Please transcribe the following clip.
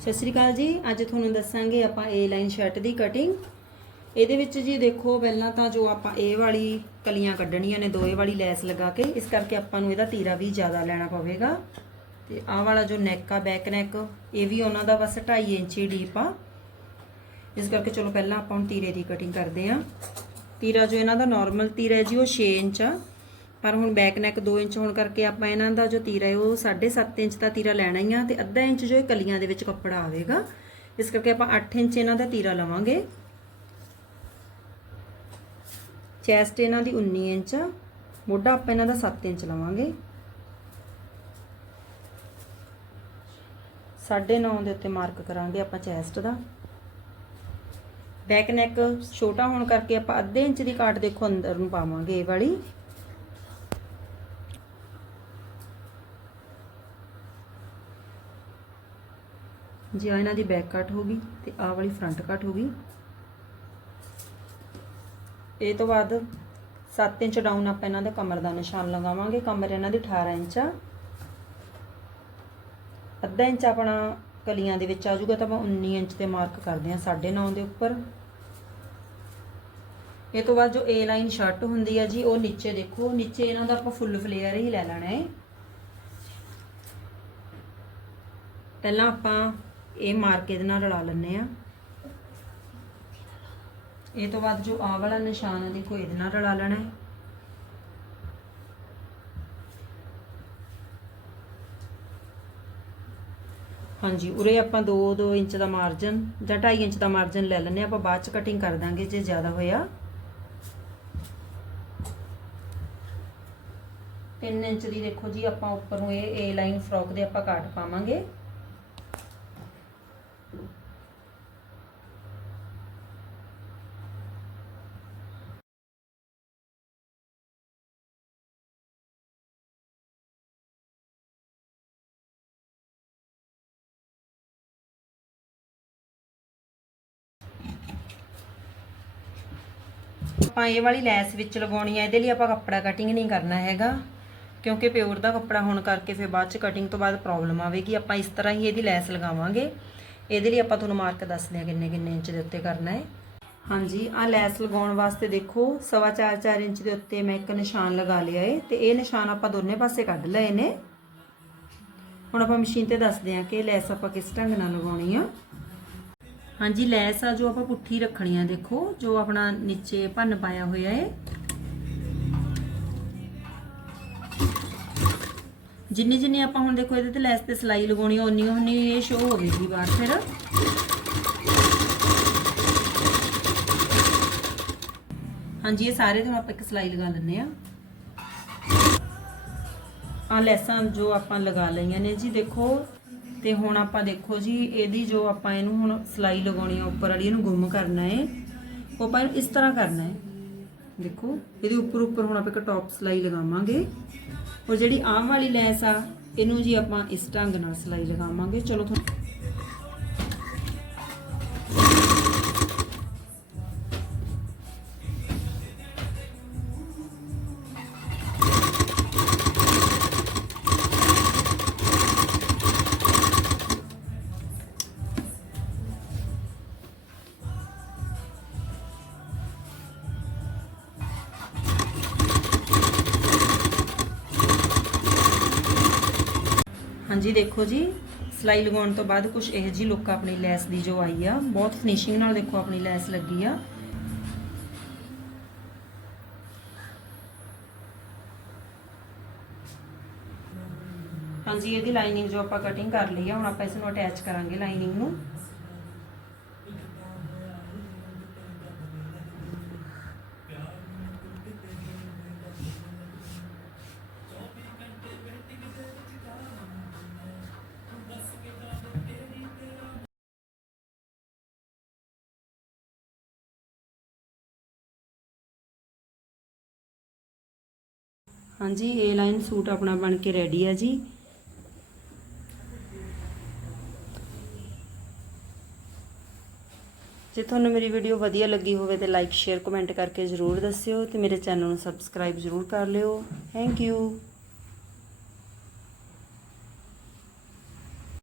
ਸਤਿ ਸ਼੍ਰੀ ਅਕਾਲ ਜੀ। ਅੱਜ ਤੁਹਾਨੂੰ ਦੱਸਾਂਗੇ ਆਪਾਂ ਏ ਲਾਈਨ ਸ਼ਰਟ ਦੀ ਕਟਿੰਗ ਇਹਦੇ ਵਿੱਚ ਜੀ ਦੇਖੋ, ਪਹਿਲਾਂ ਤਾਂ ਜੋ ਆਪਾਂ ਇਹ ਵਾਲੀ ਕਲੀਆਂ ਕੱਢਣੀਆਂ ਨੇ, ਦੋਏ ਵਾਲੀ ਲੈਸ ਲਗਾ ਕੇ, ਇਸ ਕਰਕੇ ਆਪਾਂ ਨੂੰ ਇਹਦਾ ਤੀਰਾ ਵੀ ਜ਼ਿਆਦਾ ਲੈਣਾ ਪਵੇਗਾ। ਤੇ ਆਹ ਵਾਲਾ ਜੋ ਨੈਕ ਆ ਬੈਕ ਨੈਕ ਇਹ ਵੀ ਉਹਨਾਂ ਦਾ ਬਸ 2.5 ਇੰਚ ਹੀ ਡੀਪ ਆ। ਇਸ ਕਰਕੇ ਚਲੋ ਪਹਿਲਾਂ ਆਪਾਂ ਹੁਣ ਤੀਰੇ ਦੀ ਕਟਿੰਗ ਕਰਦੇ ਆਂ ਤੀਰਾ ਜੋ ਇਹਨਾਂ ਦਾ ਨਾਰਮਲ ਤੀਰਾ ਹੈ ਜੀ, ਉਹ 6 ਇੰਚ ਆ। ਪਰ ਹੁਣ ਬੈਕ ਨੈਕ 2 ਇੰਚ ਹੋਣ ਕਰਕੇ ਆਪਾਂ ਇਹਨਾਂ ਦਾ ਜੋ ਤੀਰਾ ਹੈ, ਉਹ 7.5 ਇੰਚ ਦਾ ਤੀਰਾ ਲੈਣਾ ਹੀ ਆ ਤੇ ਅੱਧਾ ਇੰਚ ਜੋ ਇਹ ਕਲੀਆਂ ਦੇ ਵਿੱਚ ਕੱਪੜਾ ਆਵੇਗਾ। ਇਸ ਕਰਕੇ ਆਪਾਂ 8 ਇੰਚ ਇਹਨਾਂ ਦਾ ਤੀਰਾ ਲਵਾਂਗੇ। ਚੈਸਟ ਇਹਨਾਂ ਦੀ 19 ਇੰਚ ਆ, ਮੋਢਾ ਆਪਾਂ ਇਹਨਾਂ ਦਾ 7 ਇੰਚ ਲਵਾਂਗੇ। 9.5 ਦੇ ਉੱਤੇ ਮਾਰਕ ਕਰਾਂਗੇ ਆਪਾਂ ਚੈਸਟ ਦਾ। ਬੈਕ ਨੈਕ ਛੋਟਾ ਹੋਣ ਕਰਕੇ ਆਪਾਂ ਅੱਧੇ ਇੰਚ ਦੀ ਕਾਟ ਦੇਖੋ ਅੰਦਰ ਨੂੰ ਪਾਵਾਂਗੇ ਇਹ ਵਾਲੀ। ਜੇ ਆਹ ਇਹਨਾਂ ਦੀ ਬੈਕ ਕੱਟ ਹੋ ਗਈ ਤੇ ਆਹ ਵਾਲੀ ਫਰੰਟ ਕੱਟ ਹੋ ਗਈ। ਇਹ ਤੋਂ ਬਾਅਦ 7 ਇੰਚ ਡਾਊਨ ਆਪਾਂ ਇਹਨਾਂ ਦਾ ਕਮਰ ਦਾ ਨਿਸ਼ਾਨ ਲਗਾਵਾਂਗੇ। ਕਮਰ ਇਹਨਾਂ ਦੀ 18 ਇੰਚ ਆ। ਅੱਧਾ ਇੰਚ ਆਪਣਾ ਕਲੀਆਂ ਦੇ ਵਿੱਚ ਆ ਜਾਊਗਾ ਤਾਂ ਆਪਾਂ 19 ਇੰਚ ਤੇ ਮਾਰਕ ਕਰਦੇ ਹਾਂ 9.5 ਦੇ ਉੱਪਰ। ਇਹ ਤੋਂ ਬਾਅਦ ਜੋ ਏ ਲਾਈਨ ਸ਼ਰਟ ਹੁੰਦੀ ਆ ਜੀ, ਉਹ ਨੀਚੇ ਦੇਖੋ। ਨੀਚੇ ਇਹਨਾਂ ਦਾ ਆਪਾਂ ਫੁੱਲ ਫਲੇਅਰ ਹੀ ਲੈ ਲੈਣਾ ਹੈ ਪਹਿਲਾਂ ਆਪਾਂ ਇਹ ਮਾਰਕ ਇਹਦੇ ਨਾਲ ਰਲਾ ਲੈਣੇ ਆ। ਇਹ ਤੋਂ ਬਾਅਦ ਜੋ ਆਹ ਵਾਲਾ ਨਿਸ਼ਾਨ ਹੈ ਦੇਖੋ ਇਹਦੇ ਨਾਲ ਰਲਾ ਲੈਣਾ ਹੈ। ਹਾਂਜੀ, ਉਰੇ ਆਪਾਂ 2-2 ਇੰਚ ਦਾ ਮਾਰਜਨ ਜਾਂ 2.5 ਇੰਚ ਦਾ ਮਾਰਜਨ ਲੈ ਲੈਣੇ ਆਪਾਂ ਬਾਅਦ ਚ ਕਟਿੰਗ ਕਰ ਦਾਂਗੇ ਜੇ ਜ਼ਿਆਦਾ ਹੋਇਆ। 3 ਇੰਚ ਦੀ ਦੇਖੋ ਜੀ ਆਪਾਂ ਉੱਪਰ ਨੂੰ ਇਹ ਏ ਲਾਈਨ ਫਰੋਕ ਦੇ ਆਪਾਂ ਕਾਟ ਪਾਵਾਂਗੇ। ਆਪਾਂ ਇਹ ਵਾਲੀ ਲੈਸ ਵਿੱਚ ਲਗਾਉਣੀ ਹੈ ਇਹਦੇ ਲਈ ਆਪਾਂ ਕੱਪੜਾ ਕਟਿੰਗ ਨਹੀਂ ਕਰਨਾ ਹੈਗਾ। ਕਿਉਂਕਿ ਪਿਓਰ ਦਾ ਕੱਪੜਾ ਹੋਣ ਕਰਕੇ ਫਿਰ ਬਾਅਦ ਚ ਕਟਿੰਗ ਤੋਂ ਬਾਅਦ ਪ੍ਰੋਬਲਮ ਆਵੇਗੀ। ਆਪਾਂ ਇਸ ਤਰ੍ਹਾਂ ਹੀ ਇਹਦੀ ਲੈਸ ਲਗਾਵਾਂਗੇ। ਇਹਦੇ ਲਈ ਆਪਾਂ ਤੁਹਾਨੂੰ ਮਾਰਕ ਦੱਸਦੇ ਹਾਂ ਕਿੰਨੇ ਕਿੰਨੇ ਇੰਚ ਦੇ ਉੱਤੇ ਕਰਨਾ ਹੈ। ਹਾਂਜੀ ਆ ਲੈਸ ਲਗਾਉਣ ਵਾਸਤੇ ਦੇਖੋ, ਸਵਾ 4-4 ਇੰਚ ਦੇ ਉੱਤੇ ਮੈਂ ਇੱਕ ਨਿਸ਼ਾਨ ਲਗਾ ਲਿਆ ਏ ਤੇ ਇਹ ਨਿਸ਼ਾਨ ਆਪਾਂ ਦੋਨੇ ਪਾਸੇ ਕੱਢ ਲਏ ਨੇ। ਹੁਣ ਆਪਾਂ ਮਸ਼ੀਨ ਤੇ ਦੱਸਦੇ ਹਾਂ ਕਿ ਲੈਸ ਆਪਾਂ ਕਿਸ ਢੰਗ ਨਾਲ ਲਗਾਉਣੀ ਆ। ਹਾਂਜੀ, ਲੈਸ ਆ ਜੋ ਆਪਾਂ ਪੁੱਠੀ ਰੱਖਣੀ ਆ, ਦੇਖੋ, ਜੋ ਆਪਣਾ ਨੀਚੇ ਭੰਨ ਪਾਇਆ ਹੋਇਆ ਹੈ ਜਿੰਨੀ ਜਿੰਨੀ ਆਪਾਂ ਹੁਣ ਦੇਖੋ ਇਹਦੇ ਤੇ ਲੈਸ ਤੇ ਸਲਾਈ ਲਗਾਉਣੀ, ਓਨੀ ਓਨੀ ਇਹ ਸ਼ੋ ਹੋਵੇਗੀ ਬਾਹਰ ਫਿਰ। ਹਾਂਜੀ, ਇਹ ਸਾਰੇ ਤੋਂ ਆਪਾਂ ਇੱਕ ਸਲਾਈ ਲਗਾ ਲੈਂਦੇ ਆ। ਆ ਲੈਸਾਂ ਜੋ ਆਪਾਂ ਲਗਾ ਲਈਆਂ ਨੇ ਜੀ, ਦੇਖੋ। ਤੇ ਹੁਣ ਆਪਾਂ ਦੇਖੋ ਜੀ, ਇਹਦੀ ਜੋ ਆਪਾਂ ਇਹਨੂੰ ਹੁਣ ਸਲਾਈ ਲਗਾਉਣੀ ਆ, ਉੱਪਰ ਵਾਲੀ ਇਹਨੂੰ ਗੁੰਮ ਕਰਨਾ ਹੈ ਉਹ ਆਪਾਂ ਇਹਨੂੰ ਇਸ ਤਰ੍ਹਾਂ ਕਰਨਾ ਹੈ ਦੇਖੋ, ਇਹਦੇ ਉੱਪਰ ਉੱਪਰ ਹੁਣ ਆਪਾਂ ਇੱਕ ਟੌਪ ਸਲਾਈ ਲਗਾਵਾਂਗੇ। ਔਰ ਜਿਹੜੀ ਆਮ ਵਾਲੀ ਲੈਸ ਆ, ਇਹਨੂੰ ਜੀ ਆਪਾਂ ਇਸ ਢੰਗ ਨਾਲ ਸਲਾਈ ਲਗਾਵਾਂਗੇ। ਚਲੋ ਤੁਹਾਨੂੰ ਹਾਂਜੀ, ਦੇਖੋ ਜੀ, ਸਲਾਈ ਲਗਾਉਣ ਤੋਂ ਬਾਅਦ ਕੁਝ ਇਹ ਜੀ ਲੁੱਕ ਆਪਣੀ ਲੈਸ ਦੀ ਜੋ ਆਈ ਆ, ਬਹੁਤ ਫਿਨਿਸ਼ਿੰਗ ਨਾਲ ਦੇਖੋ ਆਪਣੀ ਲੈਸ ਲੱਗੀ ਆ। ਹਾਂਜੀ, ਇਹਦੀ ਲਾਈਨਿੰਗ ਜੋ ਆਪਾਂ ਕਟਿੰਗ ਕਰ ਲਈ ਆ, ਹੁਣ ਆਪਾਂ ਇਸ ਨੂੰ ਅਟੈਚ ਕਰਾਂਗੇ ਲਾਈਨਿੰਗ ਨੂੰ। ਹਾਂਜੀ ਏ ਲਾਈਨ ਸੂਟ ਆਪਣਾ ਬਣ ਕੇ ਰੈਡੀ ਆ ਜੀ। ਜੇ ਤੁਹਾਨੂੰ ਮੇਰੀ ਵੀਡੀਓ ਵਧੀਆ ਲੱਗੀ ਹੋਵੇ ਤੇ ਲਾਈਕ ਸ਼ੇਅਰ ਕਮੈਂਟ ਕਰਕੇ ਜ਼ਰੂਰ ਦੱਸਿਓ ਤੇ ਮੇਰੇ ਚੈਨਲ ਨੂੰ ਸਬਸਕ੍ਰਾਈਬ ਜ਼ਰੂਰ ਕਰ ਲਿਓ। Thank you